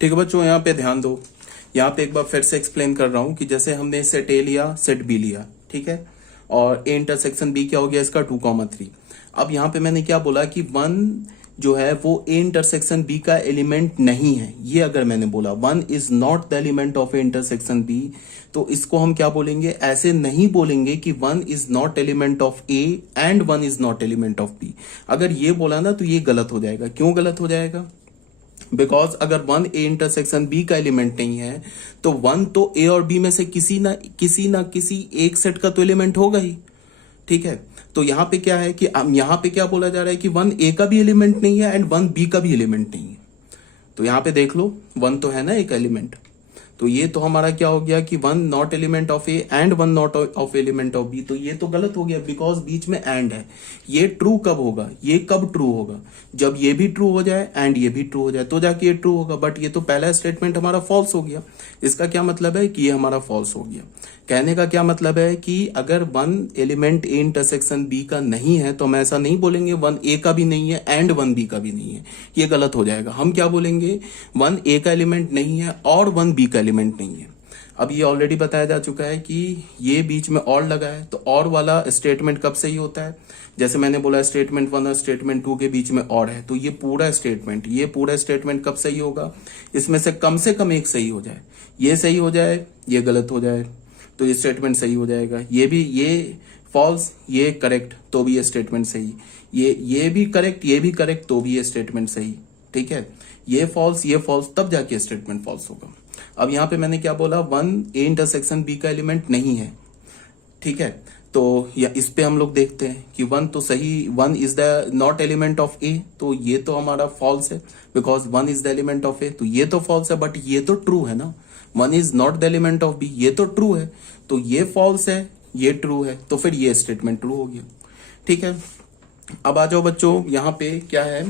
ठीक है बच्चों, यहाँ पे ध्यान दो। यहाँ पे एक बार फिर से एक्सप्लेन कर रहा हूँ कि जैसे हमने सेट ए लिया, सेट बी लिया, ठीक है, और ए इंटरसेक्शन बी क्या हो गया इसका 2,3। अब यहाँ पे मैंने क्या बोला कि वन जो है वो ए इंटरसेक्शन बी का एलिमेंट नहीं है। ये अगर मैंने बोला one is not the element of A intersection B, तो इसको हम क्या बोलेंगे, ऐसे नहीं बोलेंगे कि one is not element of A and one is not element of B. अगर ये बोला ना तो ये गलत हो जाएगा। क्यों गलत हो जाएगा? बिकॉज अगर वन ए इंटरसेक्शन बी का एलिमेंट नहीं है तो वन तो ए और बी में से किसी ना किसी एक सेट का तो एलिमेंट होगा ही। ठीक है, तो यहां पे क्या है कि यहां पे क्या बोला जा रहा है कि वन ए का भी एलिमेंट नहीं है एंड वन बी का भी एलिमेंट नहीं है। तो यहां पे देख लो, वन तो है ना एक एलिमेंट, तो ये तो हमारा क्या हो गया कि one not element of A and one not of element of B. तो ये तो गलत हो गया बिकॉज बीच में एंड है। ये ट्रू कब होगा, ये कब ट्रू होगा, जब ये भी ट्रू हो जाए एंड ये भी ट्रू हो जाए तो जाके ये ट्रू होगा। बट ये तो पहला स्टेटमेंट हमारा फॉल्स हो गया। इसका क्या मतलब है कि ये हमारा फॉल्स हो गया। कहने का क्या मतलब है कि अगर one element A intersection B का नहीं है तो हम ऐसा नहीं बोलेंगे वन ए का भी नहीं है एंड वन बी का भी नहीं है, ये गलत हो जाएगा। हम क्या बोलेंगे, वन ए का एलिमेंट नहीं है और वन बी का एलिमेंट नहीं है। अब ये ऑलरेडी बताया जा चुका है कि ये बीच में और लगा है, तो और वाला स्टेटमेंट कब सही होता है, जैसे मैंने बोला स्टेटमेंट वन और स्टेटमेंट टू के बीच में और है, तो ये पूरा स्टेटमेंट कब सही होगा, इसमें से कम एक सही हो जाए। ये सही हो जाए, ये गलत हो जाए तो ये स्टेटमेंट सही हो जाएगा। ये भी, ये फॉल्स, ये करेक्ट तो भी ये स्टेटमेंट सही, ये भी करेक्ट, ये भी करेक्ट तो भी ये स्टेटमेंट सही। ठीक है, ये फॉल्स तब जाके स्टेटमेंट फॉल्स होगा। अब यहां पे मैंने क्या बोला, वन ए इंटरसेक्शन बी का एलिमेंट नहीं है। ठीक है, तो या इस पे हम लोग देखते हैं कि वन तो सही, one is the not element of A, तो ये तो हमारा फॉल्स है because one is the element of A, तो ये तो फॉल्स है। बट ये तो ट्रू है ना, one is not the element of B, ये तो ट्रू है, तो ये फॉल्स है, ये ट्रू है, तो फिर ये स्टेटमेंट ट्रू हो गया। ठीक है, अब आ जाओ बच्चों, यहाँ पे क्या है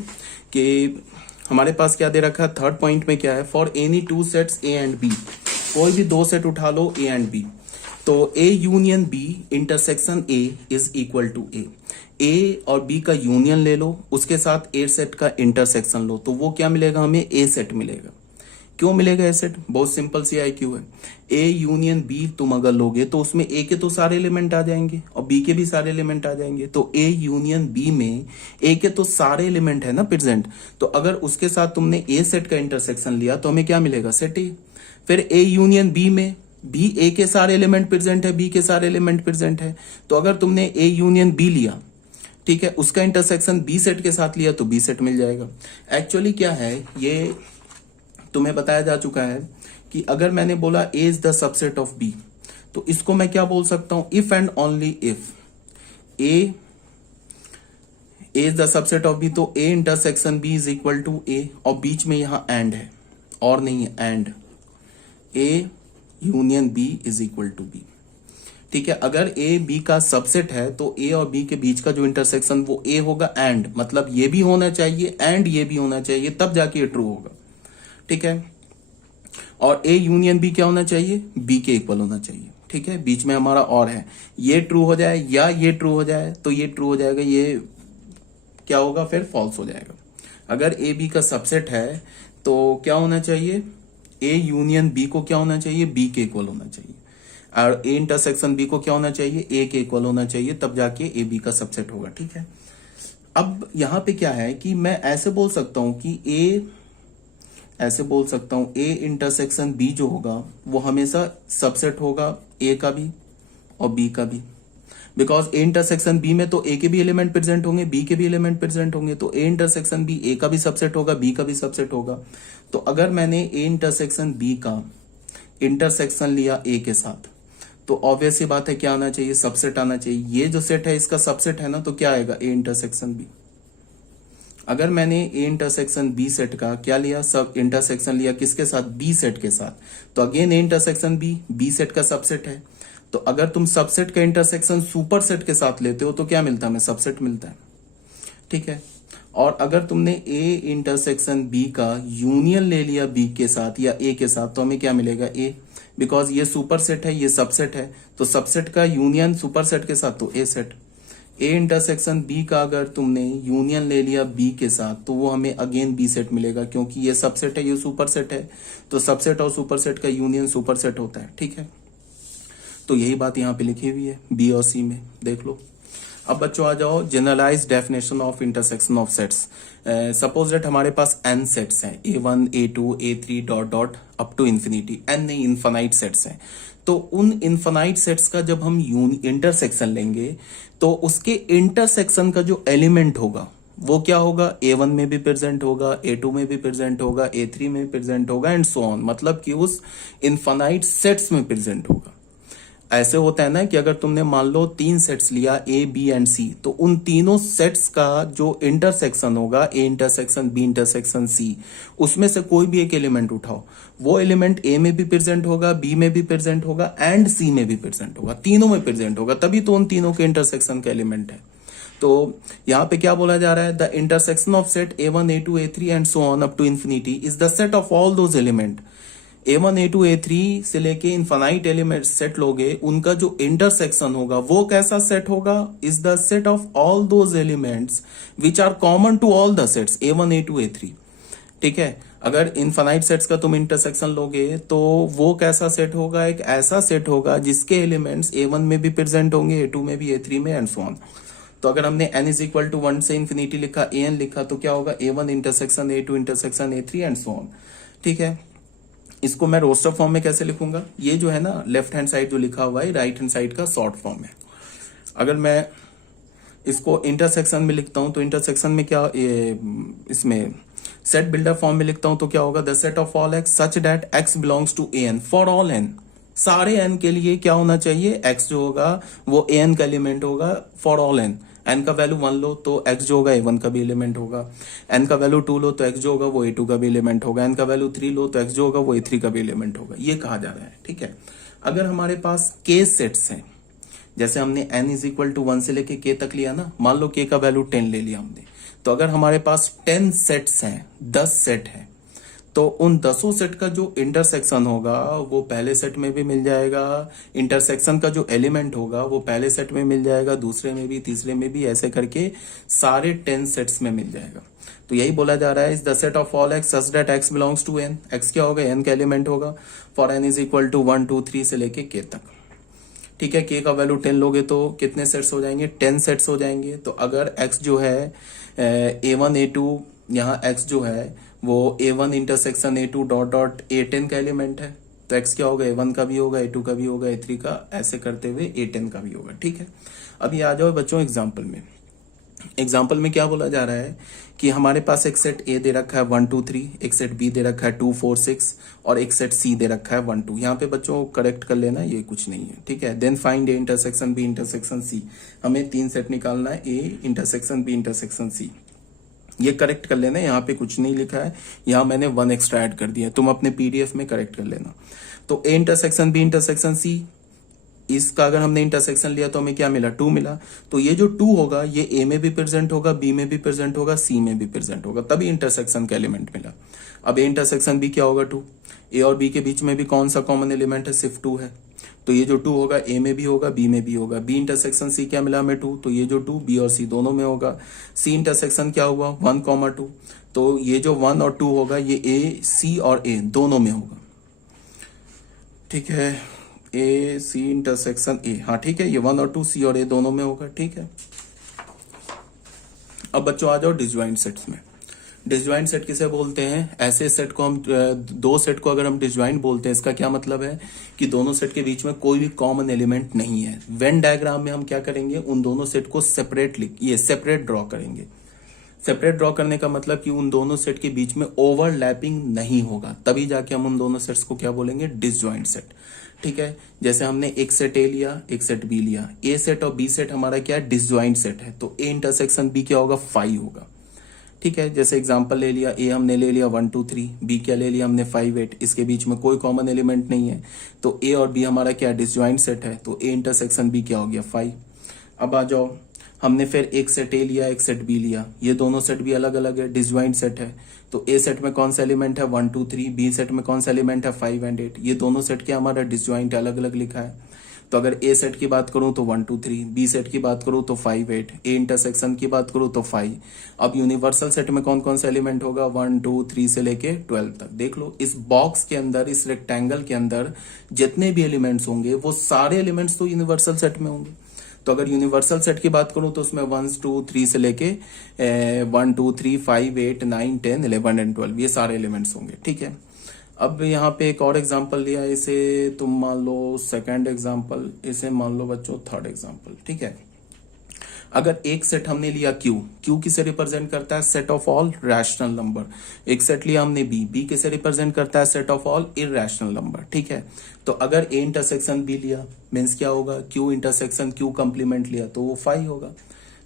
कि हमारे पास क्या दे रखा है, थर्ड पॉइंट में क्या है, for any two sets A and B, कोई भी दो सेट उठा लो ए एंड बी, तो A union B intersection A is equal to A और बी का यूनियन ले लो, उसके साथ ए सेट का इंटरसेक्शन लो, तो वो क्या मिलेगा हमें, ए सेट मिलेगा। क्यों मिलेगा ए सेट, बहुत सिंपल सी IQ है। ए यूनियन बी तुम अगर लोगे तो उसमें ए के तो सारे एलिमेंट आ जाएंगे और बी के भी सारे एलिमेंट आ जाएंगे, तो ए यूनियन बी में ए के तो सारे एलिमेंट है ना प्रेजेंट, तो अगर उसके साथ तुमने ए सेट का इंटरसेक्शन लिया तो हमें क्या मिलेगा, सेट ए। फिर ए यूनियन बी में भी ए के सारे एलिमेंट प्रेजेंट है, बी के सारे एलिमेंट प्रेजेंट है, तो अगर तुमने ए यूनियन बी लिया, ठीक है, उसका इंटरसेक्शन बी सेट के साथ लिया तो बी सेट मिल जाएगा। एक्चुअली क्या है, ये तुम्हें बताया जा चुका है कि अगर मैंने बोला A is the subset of B, तो इसको मैं क्या बोल सकता हूं, if and only if A is the subset of B, तो A intersection B is equal to A, और बीच में यहां एंड है और नहीं है, and A union B is equal to B. ठीक है, अगर ए बी का सबसेट है तो ए और बी के बीच का जो इंटरसेक्शन वो ए होगा, एंड मतलब ये भी होना चाहिए एंड ये भी होना चाहिए, तब जाके ये ट्रू होगा। ठीक है, और ए यूनियन बी क्या होना चाहिए, बी के इक्वल होना चाहिए। ठीक है, बीच में हमारा और है, ये ट्रू हो जाए या ये ट्रू हो जाए तो ये ट्रू हो जाएगा, ये क्या होगा फिर फॉल्स हो जाएगा। अगर ए बी का सबसेट है तो क्या होना चाहिए, ए यूनियन बी को क्या होना चाहिए, बी के इक्वल होना चाहिए, और ए इंटरसेक्शन बी को क्या होना चाहिए, ए के इक्वल होना चाहिए, तब जाके ए बी का सबसेट होगा। ठीक है, अब यहां पे क्या है कि मैं ऐसे बोल सकता हूं कि ए इंटरसेक्शन बी जो होगा वो हमेशा सबसेट होगा ए का भी और बी का भी, बिकॉज ए इंटरसेक्शन बी में तो ए के भी एलिमेंट प्रेजेंट होंगे, बी के भी एलिमेंट प्रेजेंट होंगे, तो ए इंटरसेक्शन बी ए का भी सबसेट होगा, बी का भी सबसेट होगा। तो अगर मैंने ए इंटरसेक्शन बी का इंटरसेक्शन लिया ए के साथ, तो ऑब्वियस सी बात है क्या आना चाहिए, सबसेट आना चाहिए। ये जो सेट है इसका सबसेट है ना, तो क्या आएगा, ए इंटरसेक्शन बी। अगर मैंने ए इंटरसेक्शन बी सेट का क्या लिया, सब इंटरसेक्शन लिया किसके साथ, बी सेट के साथ, तो again A intersection B set का सबसेट है। तो अगर तुम सबसेट का इंटरसेक्शन सुपर सेट के साथ लेते हो तो क्या मिलता है, हमें सबसेट मिलता है। ठीक है, और अगर तुमने ए इंटरसेक्शन बी का यूनियन ले लिया बी के साथ या ए के साथ, तो हमें क्या मिलेगा, ए, बिकॉज ये सुपर सेट है, ये सबसेट है, तो सबसेट का यूनियन सुपर सेट के साथ तो ए सेट। ए इंटरसेक्शन बी का अगर तुमने यूनियन ले लिया बी के साथ तो वो हमें अगेन बी सेट मिलेगा, क्योंकि ये सबसेट है, ये सुपर सेट है, तो सबसेट और सुपर सेट का यूनियन सुपर सेट होता है। ठीक है, तो यही बात यहाँ पे लिखी हुई है बी और सी में, देख लो। अब बच्चों आ जाओ generalise definition of intersection of sets. Suppose that हमारे पास एन सेट्स हैं, A1 A2 A3 dot dot up to infinity, n नहीं इन्फानाइट सेट्स हैं। तो उन इन्फानाइट सेट्स का जब हम इंटरसेक्शन लेंगे तो उसके इंटरसेक्शन का जो एलिमेंट होगा वो क्या होगा, A1 में भी प्रेजेंट होगा, A2 में भी प्रेजेंट होगा, A3 में प्रेजेंट होगा एंड सो ऑन, मतलब कि उस इन्फानाइट सेट्स में प्रेजेंट होगा। ऐसे होता है ना कि अगर तुमने मान लो 3 सेट्स लिया A B एंड C, तो उन तीनों सेट्स का जो इंटरसेक्शन होगा A intersection B intersection C, उसमें से कोई भी एक एलिमेंट उठाओ, वो एलिमेंट A में भी प्रेजेंट होगा, B में भी प्रेजेंट होगा एंड C में भी प्रेजेंट होगा, तीनों में प्रेजेंट होगा, तभी तो उन तीनों के इंटरसेक्शन का एलिमेंट है। तो यहां पे क्या बोला जा रहा है, the intersection of set A1 A2 A3 and so on up to infinity is the set of all those element. A1 A2 A3 से लेके इनफाइनाइट एलिमेंट सेट लोगे, उनका जो इंटरसेक्शन होगा वो कैसा सेट होगा, is the set of all those elements which are common to all the sets A1 A2 A3। ठीक है, अगर इनफाइनाइट सेट्स का तुम इंटरसेक्शन लोगे तो वो कैसा सेट होगा, एक ऐसा सेट होगा जिसके एलिमेंट्स A1 में भी प्रेजेंट होंगे, A2 में भी, A3 में एंड सो ऑन। तो अगर हमने n इज इक्वल टू 1 से इन्फिनिटी लिखा, an लिखा, तो क्या होगा A1 intersection A2 intersection A3 and so on. ठीक है, इसको मैं रोस्टर फॉर्म में कैसे लिखूंगा, ये जो है ना लेफ्ट हैंड साइड जो लिखा हुआ है राइट हैंड साइड का शॉर्ट फॉर्म है। अगर मैं इसको इंटरसेक्शन में लिखता हूं तो इंटरसेक्शन में क्या, इसमें सेट बिल्डर फॉर्म में लिखता हूं तो क्या होगा, the set of all x such that x belongs to an for all n। सारे n के लिए क्या होना चाहिए, x जो होगा वो an का एलिमेंट होगा फॉर ऑल n। n का वैल्यू 1 लो तो x जो होगा A1 का भी एलिमेंट होगा, n का वैल्यू 2 लो तो x जो होगा वो A2 का भी एलिमेंट होगा, n का वैल्यू 3 लो तो x जो होगा वो A3 का भी एलिमेंट होगा, ये कहा जा रहा है। ठीक है, अगर हमारे पास k सेट्स हैं, जैसे हमने n इज इक्वल टू 1 से लेके k तक लिया ना, मान लो k का वैल्यू 10 ले लिया हमने, तो अगर हमारे पास 10 सेट्स हैं, 10 सेट हैं, तो उन 10 सेट का जो इंटरसेक्शन होगा वो पहले सेट में भी मिल जाएगा, इंटरसेक्शन का जो एलिमेंट होगा वो पहले सेट में मिल जाएगा, दूसरे में भी, तीसरे में भी, ऐसे करके सारे 10 सेट्स में मिल जाएगा। तो यही बोला जा रहा है, is the set of all x such that x belongs to n। X क्या होगा, n का एलिमेंट होगा, for n is equal to 1 2 3 से लेके k तक। ठीक है, k का वैल्यू 10 लोगे तो कितने सेट्स हो जाएंगे, 10 सेट्स हो जाएंगे। तो अगर x जो है A1 A2, यहाँ x जो है वो A1 intersection A2 dot dot A10 का एलिमेंट है, तो x क्या होगा, A1 का भी होगा, A2 का भी होगा, A3 का, ऐसे करते हुए A10 का भी होगा। ठीक है, अब ये आ जाओ बच्चों एग्जाम्पल में। एग्जाम्पल में क्या बोला जा रहा है कि हमारे पास एक सेट A दे रखा है 1 2 3, एक सेट B दे रखा है 2 4 6 और एक सेट C दे रखा है 1 2। यहाँ पे बच्चों करेक्ट कर लेना, ये कुछ नहीं है। ठीक है, then find A intersection B intersection C। हमें 3 सेट निकालना है, A intersection B intersection C, ये करेक्ट कर लेना। यहाँ पे कुछ नहीं लिखा है, यहाँ मैंने 1 एक्स्ट्रा ऐड कर दिया, तुम अपने PDF में करेक्ट कर लेना। तो A intersection B intersection C, इसका अगर हमने इंटरसेक्शन लिया तो हमें क्या मिला, 2 मिला। तो ये जो 2 होगा ये A में भी प्रेजेंट होगा, B में भी प्रेजेंट होगा, C में भी प्रेजेंट होगा, तभी इंटरसेक्शन का एलिमेंट मिला। अब A इंटरसेक्शन B क्या होगा, 2। A और B के बीच में भी कौन सा कॉमन एलिमेंट है, सिर्फ 2 है, तो ये जो 2 होगा A में भी होगा, B में भी होगा। B इंटरसेक्शन C क्या मिला हमें, 2, तो ये जो 2 B और C दोनों में होगा। C इंटरसेक्शन क्या हुआ, 1 2, तो ये जो 1 और 2 होगा ये A C और A दोनों में होगा। ठीक है, A C इंटरसेक्शन A, हाँ ठीक है, ये 1 और 2 C और A दोनों में होगा। ठीक है, अब बच्चों आ जाओ डिसजॉइंट सेट्स में। डिसजॉइंट सेट किसे बोलते हैं, ऐसे सेट को हम, दो सेट को अगर हम डिसजॉइंट बोलते हैं, इसका क्या मतलब है कि दोनों सेट के बीच में कोई भी कॉमन एलिमेंट नहीं है। वेन डायग्राम में हम क्या करेंगे, उन दोनों सेट को सेपरेट ड्रॉ करेंगे। सेपरेट ड्रॉ करने का मतलब कि उन दोनों सेट के बीच में ओवरलैपिंग नहीं होगा, तभी जाके हम उन दोनों सेट्स को क्या बोलेंगे, डिसजॉइंट सेट। ठीक है, जैसे हमने एक सेट A लिया, एक सेट B लिया, A सेट और B सेट हमारा क्या है, डिसजॉइंट सेट है, तो A इंटरसेक्शन B क्या होगा, 5 होगा। ठीक है, जैसे एग्जांपल ले लिया, A हमने ले लिया 1 2 3, B क्या ले लिया हमने 5 8, इसके बीच में कोई कॉमन एलिमेंट नहीं है, तो A और B हमारा क्या डिसजॉइंट सेट है, तो A इंटरसेक्शन B क्या हो गया, 5। अब आ जाओ, हमने फिर एक सेट A लिया, एक सेट B लिया, ये दोनों सेट भी अलग अलग है, डिसजॉइंट सेट है, तो A सेट में कौन सा एलिमेंट है, 1 2 3, B सेट में कौन सा एलिमेंट है, 5 एंड 8, ये दोनों सेट क्या हमारा डिसजॉइंट अलग अलग लिखा है। तो अगर ए सेट की बात करूं तो 1 2 3, बी सेट की बात करूं तो 5 8, ए इंटरसेक्शन की बात करूं तो 5। अब यूनिवर्सल सेट में कौन कौन सा एलिमेंट होगा, 1 2 3 से लेके 12 तक। देख लो इस बॉक्स के अंदर, इस रेक्टेंगल के अंदर जितने भी एलिमेंट्स होंगे वो सारे एलिमेंट्स तो यूनिवर्सल सेट में होंगे। तो अगर यूनिवर्सल सेट की बात करूं तो उसमें 1 2 3 से लेके 1 2 3 5 8 9 10 11 एंड 12 ये सारे एलिमेंट्स होंगे। ठीक है, अब यहाँ पे एक और एग्जांपल लिया, इसे तुम मान लो सेकंड एग्जांपल, इसे मान लो बच्चों थर्ड एग्जांपल। ठीक है, अगर एक सेट हमने लिया क्यू किसे रिप्रेजेंट करता है, set of all rational number. एक सेट लिया हमने बी किसे रिप्रेजेंट करता है, set of all irrational number. ठीक है, तो अगर ए इंटरसेक्शन बी लिया मीन्स क्या होगा, क्यू इंटरसेक्शन क्यू कंप्लीमेंट लिया तो वो 5 होगा।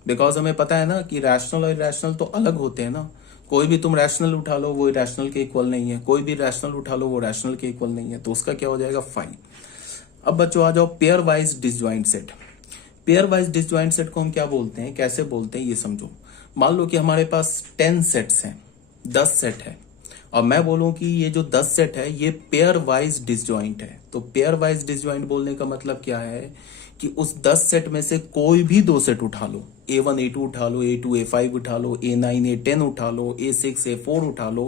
बिकॉज हमें पता है ना कि रैशनल और इरैशनल तो अलग होते हैं ना। कोई भी तुम रैशनल उठा लो वो इरैशनल के इक्वल नहीं है, कोई भी रैशनल उठा लो वो रैशनल के इक्वल नहीं है, तो उसका क्या हो जाएगा 5। अब बच्चों आ जाओ pair wise disjoint set. Pair wise disjoint set को हम क्या बोलते हैं, कैसे बोलते हैं ये समझो। मान लो कि हमारे पास 10 सेट्स हैं, 10 सेट है, और मैं बोलूं कि ये जो 10 सेट है ये पेयर वाइज डिसजॉइंट है। तो पेयर वाइज डिसजॉइंट बोलने का मतलब क्या है कि उस 10 सेट में से कोई भी 2 सेट उठा लो, A1 A2 उठा लो, A2 A5 उठा लो, A9 A10 उठा लो, A6 A4 उठा लो,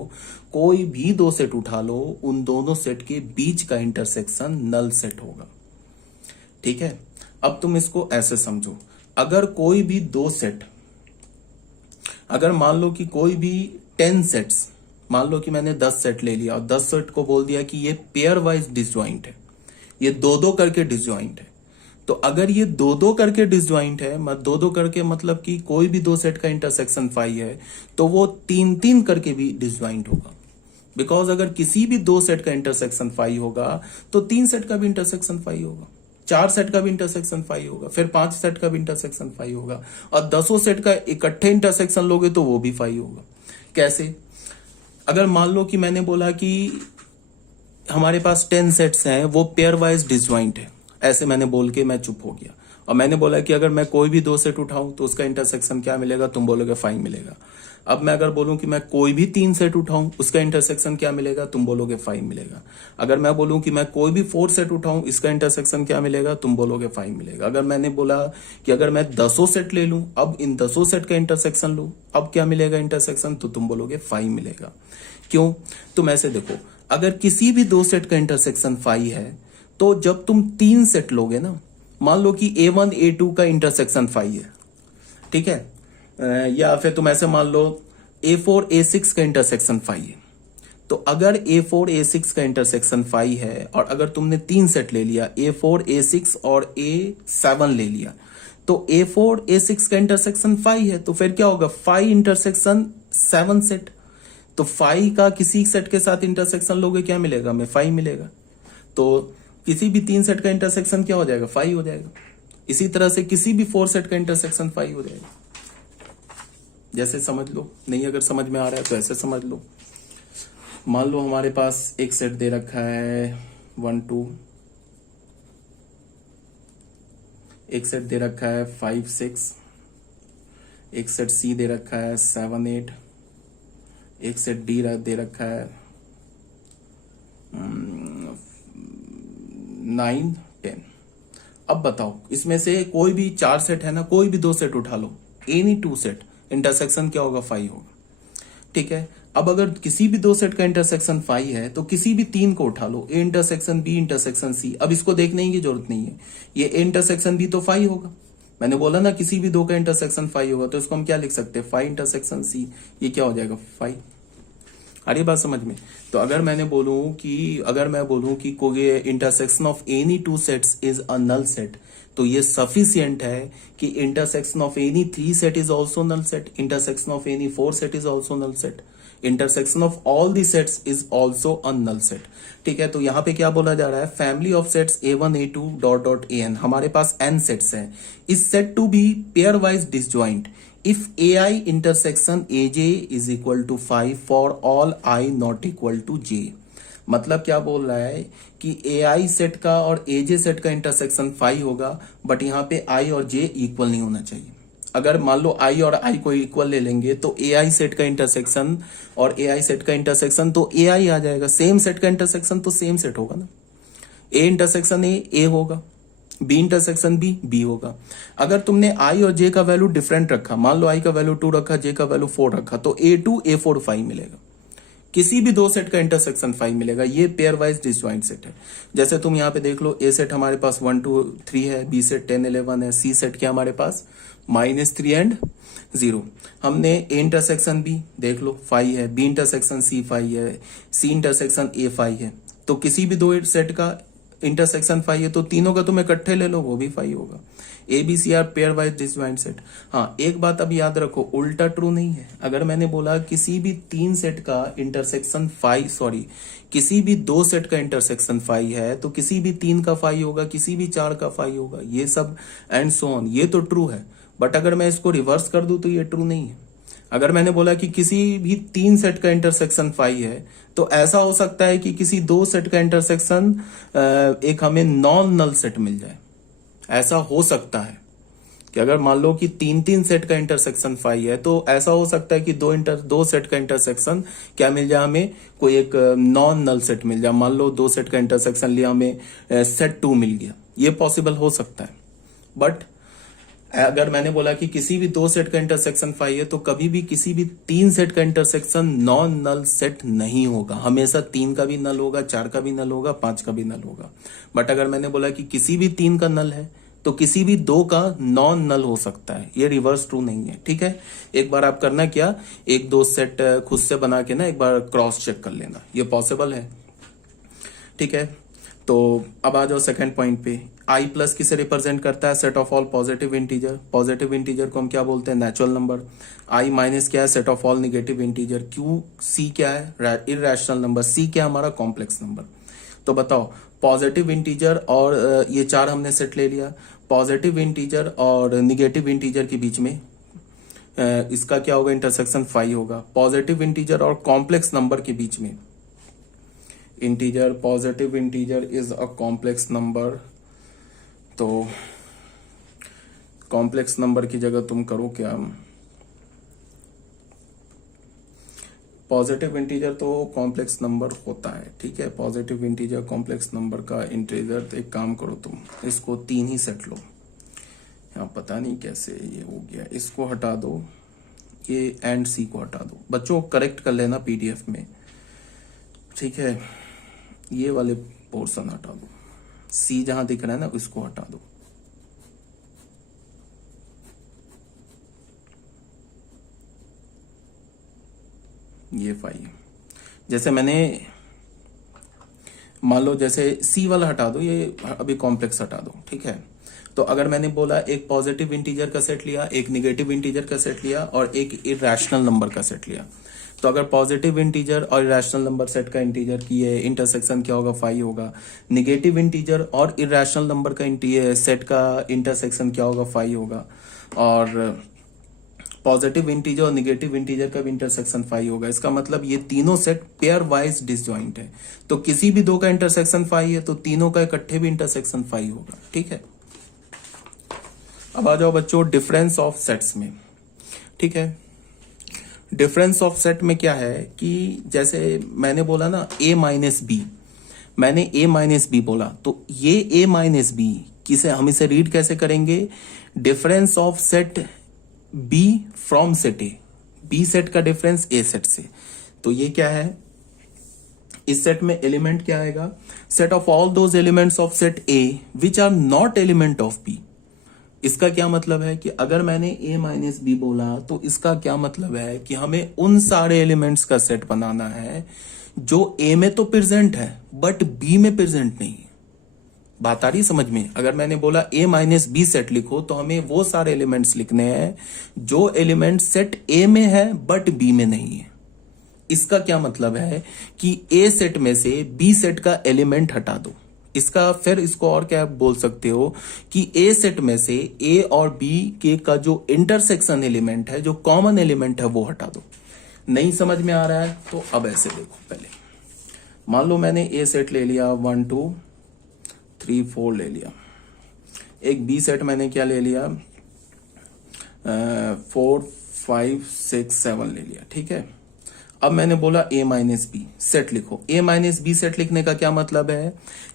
कोई भी 2 सेट उठा लो, उन दोनों सेट के बीच का इंटरसेक्शन नल सेट होगा। ठीक है, अब तुम इसको ऐसे समझो, अगर कोई भी 2 सेट, अगर मान लो कि कोई भी 10 सेट्स, मान लो कि मैंने 10 सेट ले लिया और 10 सेट को बोल दिया कि ये पेयर वाइज डिसजॉइंट है, ये 2-2 करके डिसजॉइंट है। तो अगर ये 2-2 करके डिसजॉइंट है, 2-2 करके मतलब कि कोई भी 2 सेट का इंटरसेक्शन 5 है, तो वो 3-3 करके भी डिसजॉइंट होगा। बिकॉज अगर किसी भी 2 सेट का इंटरसेक्शन 5 होगा तो 3 सेट का भी इंटरसेक्शन 5 होगा, 4 सेट का भी इंटरसेक्शन 5 होगा, फिर 5 सेट का भी इंटरसेक्शन 5 होगा, और 10 सेट का इकट्ठे इंटरसेक्शन लोगे तो वो भी 5 होगा। कैसे, अगर मान लो कि मैंने बोला कि हमारे पास 10 सेट्स हैं वो पेयर वाइज डिसजॉइंट है, ऐसे मैंने बोल के मैं चुप हो गया, और मैंने बोला कि अगर मैं कोई भी 2 सेट उठाऊं तो उसका इंटरसेक्शन क्या मिलेगा, तुम बोलोगे 5 मिलेगा। अब मैं अगर बोलूं कि मैं कोई भी 3 सेट उठाऊं उसका इंटरसेक्शन क्या मिलेगा, तुम बोलोगे 5 मिलेगा। अगर मैं बोलूं कि मैं कोई भी 4 सेट उठाऊं इसका इंटरसेक्शन क्या मिलेगा, तुम बोलोगे 5 मिलेगा। अगर मैंने बोला कि अगर मैं 10 सेट ले लूं, अब इन 10 सेट का इंटरसेक्शन लूं, अब क्या मिलेगा इंटरसेक्शन, तो तुम बोलोगे 5 मिलेगा। क्यों, तुम ऐसे देखो, अगर किसी भी 2 सेट का इंटरसेक्शन 5 है तो जब तुम 3 सेट लोगे ना, मान लो कि A1 A2 का इंटरसेक्शन 5 है, ठीक है, या फिर तुम ऐसे मान लो A4 A6 का इंटरसेक्शन 5 है। तो अगर A4 A6 का इंटरसेक्शन 5 है और अगर तुमने 3 सेट ले लिया, A4 A6 और A7 ले लिया, तो A4 A6 का इंटरसेक्शन 5 है, तो फिर क्या होगा, 5 इंटरसेक्शन 7 सेट। तो 5 का किसी सेट के साथ इंटरसेक्शन लोगे क्या मिलेगा, हमें 5 मिलेगा। तो किसी भी 3 सेट का इंटरसेक्शन क्या हो जाएगा, 5 हो जाएगा। इसी तरह से किसी भी 4 सेट का इंटरसेक्शन 5 हो जाएगा। जैसे समझ लो, नहीं अगर समझ में आ रहा है तो ऐसे समझ लो। मान लो हमारे पास एक सेट दे रखा है 1 2, एक सेट दे रखा है 5 6, एक सेट सी दे रखा है 7 8, एक सेट डी दे रखा है 9 10। अब बताओ इसमें से कोई भी 4 सेट है ना, कोई भी 2 सेट उठा लो, एनी 2 सेट, इंटरसेक्शन क्या होगा, 5 होगा। ठीक है, अब अगर किसी भी 2 सेट का इंटरसेक्शन 5 है तो किसी भी 3 को उठा लो, A intersection B intersection C. अब इसको देखने की जरूरत नहीं है, ये ए इंटरसेक्शन बी तो 5 होगा। मैंने बोला ना किसी भी 2 का इंटरसेक्शन 5 होगा, तो इसको हम क्या लिख सकते हैं, 5 इंटरसेक्शन सी, ये क्या हो जाएगा 5। आ रही बात समझ में। तो अगर मैं बोलूं कि कोई intersection of any 2 sets is a null set, तो ये सफिशियंट है कि intersection of any 3 set is also null set, intersection of any 4 set is also null set, intersection of all the sets is also a null set. ठीक है, तो यहां पे क्या बोला जा रहा है, family of sets A1 A2 dot dot AN, हमारे पास n सेट्स हैं, is set to be pairwise disjoint if AI intersection AJ is equal to 5 for all I not equal to J। मतलब क्या बोल रहा है कि AI set का और AJ सेट का इंटरसेक्शन 5 होगा, बट यहाँ पे I और J इक्वल नहीं होना चाहिए। अगर मान लो I और I को इक्वल ले लेंगे तो AI सेट का इंटरसेक्शन और AI सेट का इंटरसेक्शन तो AI आ जाएगा, सेम सेट का इंटरसेक्शन तो सेम सेट होगा ना, A इंटरसेक्शन A होगा, बी इंटरसेक्शन बी होगा। अगर तुमने आई और जे का वैल्यू डिफरेंट रखा, मान लो आई का वैल्यू 2 रखा, जे का वैल्यू 4 रखा, तो A2 A4 5 मिलेगा। किसी भी दो सेट का इंटरसेक्शन 5 मिलेगा। ये पेयर वाइज डिसजॉइंट सेट है। जैसे तुम यहाँ पे देख लो, ए सेट हमारे पास 1 2 3 है, बी सेट 10 11 है, सी सेट क्या हमारे पास -3 एंड 0। हमने ए इंटरसेक्शन बी देख लो 5 है, बी इंटरसेक्शन सी 5 है, सी इंटरसेक्शन ए 5 है। तो किसी भी दो सेट का इंटरसेक्शन 5 है तो तीनों का तुम इकट्ठे ले लो, वो भी 5 होगा। A B C are pairwise disjoint set. हाँ, एक बात अब याद रखो, उल्टा ट्रू नहीं है। अगर मैंने बोला किसी भी 3 सेट का इंटरसेक्शन 5, किसी भी 2 सेट का इंटरसेक्शन 5 है तो किसी भी 3 का 5 होगा, किसी भी 4 का 5 होगा, ये सब एंड सो ऑन, ये तो ट्रू है। बट अगर मैं इसको रिवर्स कर दूं तो ये ट्रू नहीं है। अगर मैंने बोला कि किसी भी 3 सेट का इंटरसेक्शन 5 है तो ऐसा हो सकता है कि किसी 2 सेट का इंटरसेक्शन एक हमें नॉन नल सेट मिल जाए। ऐसा हो सकता है कि अगर मान लो कि 3 सेट का इंटरसेक्शन 5 है तो ऐसा हो सकता है कि दो सेट का इंटरसेक्शन क्या मिल जाए हमें, कोई एक नॉन नल सेट मिल जाए। मान लो 2 सेट का इंटरसेक्शन लिया, हमें सेट 2 मिल गया, ये पॉसिबल हो सकता है। बट अगर मैंने बोला कि किसी भी 2 सेट का इंटरसेक्शन 5 है तो कभी भी किसी भी 3 सेट का इंटरसेक्शन नॉन नल सेट नहीं होगा। हमेशा 3 का भी नल होगा, 4 का भी नल होगा, 5 का भी नल होगा। बट अगर मैंने बोला कि किसी भी 3 का नल है तो किसी भी 2 का नॉन नल हो सकता है। ये रिवर्स ट्रू नहीं है, ठीक है। एक बार आप करना क्या, 1 2 सेट खुद से बना के ना एक बार क्रॉस चेक कर लेना, ये पॉसिबल है, ठीक है। तो अब आ जाओ सेकंड पॉइंट पे। आई प्लस किसे रिप्रेजेंट करता है, set of all positive integer. Positive integer को हम क्या बोलते हैं, नेचुरल नंबर। आई माइनस क्या है, set of all negative integer. Q C क्या है, इरेशनल नंबर। सी क्या हमारा, कॉम्प्लेक्स नंबर। तो बताओ पॉजिटिव इंटीजर और ये 4 हमने सेट ले लिया, पॉजिटिव इंटीजर और निगेटिव इंटीजर के बीच में इसका क्या होगा, इंटरसेक्शन 5 होगा। पॉजिटिव इंटीजर और कॉम्प्लेक्स नंबर के बीच में integer, positive integer is a complex number. तो कॉम्प्लेक्स नंबर की जगह तुम करो क्या, पॉजिटिव इंटीजर तो कॉम्प्लेक्स नंबर होता है, ठीक है। पॉजिटिव इंटीजर कॉम्प्लेक्स नंबर का इंटीजर, तो एक काम करो तुम, इसको 3 ही सेट लो। यहाँ पता नहीं कैसे ये हो गया, इसको हटा दो, ये एंड सी को हटा दो। बच्चों करेक्ट कर लेना पीडीएफ में, ठीक है। ये वाले पोर्शन हटा दो, सी जहां दिख रहा है ना उसको हटा दो। ये 5, जैसे मैंने मान लो जैसे सी वाला हटा दो, ये अभी कॉम्प्लेक्स हटा दो, ठीक है। तो अगर मैंने बोला एक पॉजिटिव इंटीजर का सेट लिया, एक निगेटिव इंटीजर का सेट लिया और एक इरेशनल नंबर का सेट लिया, तो अगर पॉजिटिव इंटीजर और इरेशनल नंबर सेट का इंटीजर की है इंटरसेक्शन क्या होगा, 5 होगा। निगेटिव इंटीजर और इरेशनल नंबर का सेट का इंटरसेक्शन क्या होगा, 5 होगा। और पॉजिटिव इंटीजर और निगेटिव इंटीजर का भी इंटरसेक्शन 5 होगा। इसका मतलब ये तीनों सेट पेयर वाइज डिसजॉइंट है। तो किसी भी 2 का इंटरसेक्शन 5 है तो तीनों का इकट्ठे भी इंटरसेक्शन 5 होगा, ठीक है। अब आ जाओ बच्चों डिफरेंस ऑफ सेट्स में, ठीक है। डिफरेंस ऑफ सेट में क्या है कि जैसे मैंने बोला ना a माइनस बी, मैंने a माइनस बी बोला, तो ये a माइनस बी किसे हम इसे रीड कैसे करेंगे, difference of set b from set a, b set का डिफरेंस a सेट से। तो ये क्या है, इस सेट में एलिमेंट क्या आएगा, set of all those elements of set a which are not element of b। इसका क्या मतलब है कि अगर मैंने a माइनस बी बोला तो इसका क्या मतलब है कि हमें उन सारे एलिमेंट्स का सेट बनाना है जो a में तो प्रेजेंट है बट b में प्रेजेंट नहीं है। बात आ रही समझ में। अगर मैंने बोला a माइनस बी सेट लिखो तो हमें वो सारे एलिमेंट्स लिखने हैं जो एलिमेंट सेट a में है बट b में नहीं है। इसका क्या मतलब है कि a सेट में से b सेट का एलिमेंट हटा दो। इसका फिर इसको और क्या बोल सकते हो कि a सेट में से a और b के का जो इंटरसेक्शन एलिमेंट है, जो कॉमन एलिमेंट है, वो हटा दो। नहीं समझ में आ रहा है तो अब ऐसे देखो, पहले मान लो मैंने a सेट ले लिया, 1 2 3 4 ले लिया। एक b सेट मैंने क्या ले लिया, 4 5 6 7 ले लिया, ठीक है। अब मैंने बोला a माइनस बी सेट लिखो। a माइनस बी सेट लिखने का क्या मतलब है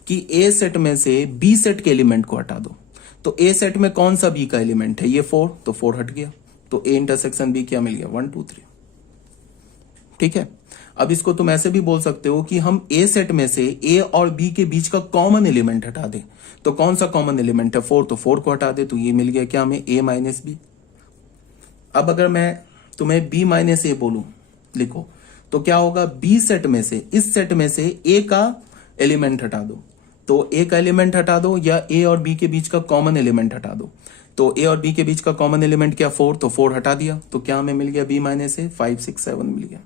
कि a सेट में से b सेट के एलिमेंट को हटा दो। तो ए सेट में कौन सा बी का एलिमेंट है, ये 4, तो 4 हट गया, तो ए इंटरसेक्शन बी क्या मिल गया, 1 2 3। ठीक है, अब इसको तुम ऐसे भी बोल सकते हो कि हम ए सेट में से ए और बी के बीच का कॉमन एलिमेंट हटा दें। तो कौन सा कॉमन एलिमेंट है, 4, तो 4 को हटा दे, तो ये मिल गया क्या हमें, ए माइनस बी। अब अगर मैं तुम्हें बी माइनस ए बोलूं, लिखो, तो क्या होगा, बी सेट में से, इस सेट में से ए का एलिमेंट हटा दो, तो ए का एलिमेंट हटा दो या ए और बी के बीच का कॉमन एलिमेंट हटा दो। तो ए और बी के बीच का कॉमन एलिमेंट क्या, 4, तो 4 हटा दिया, तो क्या हमें मिल गया, बी माइनस ए, 5 6 7 मिल गया।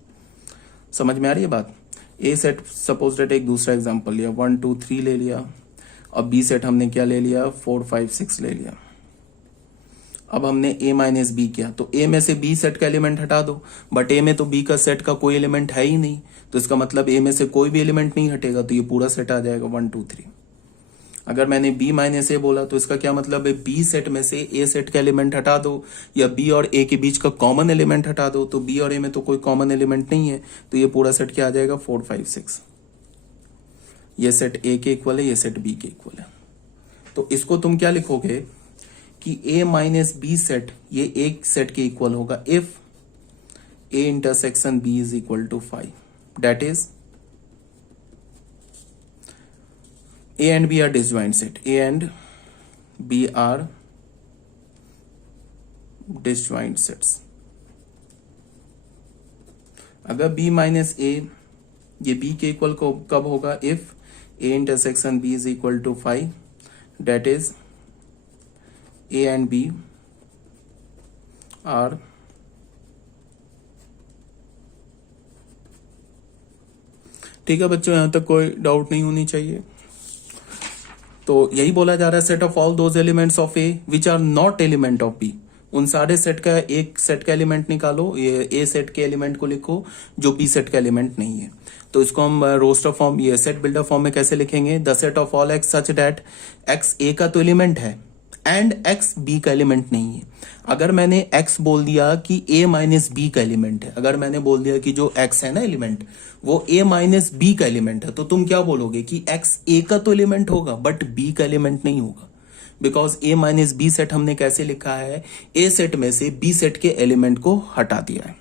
समझ में आ रही है बात। ए सेट सपोज डेट एक दूसरा एग्जांपल लिया, 1 2 3 ले लिया, और बी सेट हमने क्या ले लिया, 4 5 6 ले लिया। अब हमने a माइनस बी किया, तो a में से b सेट का एलिमेंट हटा दो, बट a में तो b का सेट का कोई एलिमेंट है ही नहीं, तो इसका मतलब a में से कोई भी एलिमेंट नहीं हटेगा, तो ये पूरा सेट आ जाएगा 1 2 3। अगर मैंने b माइनस ए बोला, तो इसका क्या मतलब है, b सेट में से a सेट का एलिमेंट हटा दो या b और a के बीच का कॉमन एलिमेंट हटा दो, तो b और a में तो कोई कॉमन एलिमेंट नहीं है, तो ये पूरा सेट क्या आ जाएगा, 4 5 6। ये सेट a के इक्वल है, ये सेट b के इक्वल है। तो इसको तुम क्या लिखोगे कि a माइनस बी सेट ये एक सेट के इक्वल होगा if a intersection b is equal to 5, that is a and b are disjoint set, a and b are disjoint sets। अगर b माइनस a ये b के equal को कब होगा, if a intersection b is equal to 5, that is a and b are ठीक है बच्चों, यहां तक कोई डाउट नहीं होनी चाहिए। तो यही बोला जा रहा है, set of all those elements of A which are not element of B. उन सारे सेट का एक सेट का एलिमेंट निकालो, ये ए सेट के एलिमेंट को लिखो जो बी सेट का एलिमेंट नहीं है। तो इसको हम रोस्टर फॉर्म, ये सेट बिल्डर फॉर्म में कैसे लिखेंगे, the set of all x such that x A का तो एलिमेंट है एंड एक्स बी का एलिमेंट नहीं है। अगर मैंने एक्स बोल दिया कि ए माइनस बी का एलिमेंट है, अगर मैंने बोल दिया कि जो एक्स है ना एलिमेंट वो ए माइनस बी का एलिमेंट है, तो तुम क्या बोलोगे कि एक्स ए का तो एलिमेंट होगा बट बी का एलिमेंट नहीं होगा, because A minus B set हमने कैसे लिखा है, ए सेट में से बी सेट के एलिमेंट को हटा दिया है।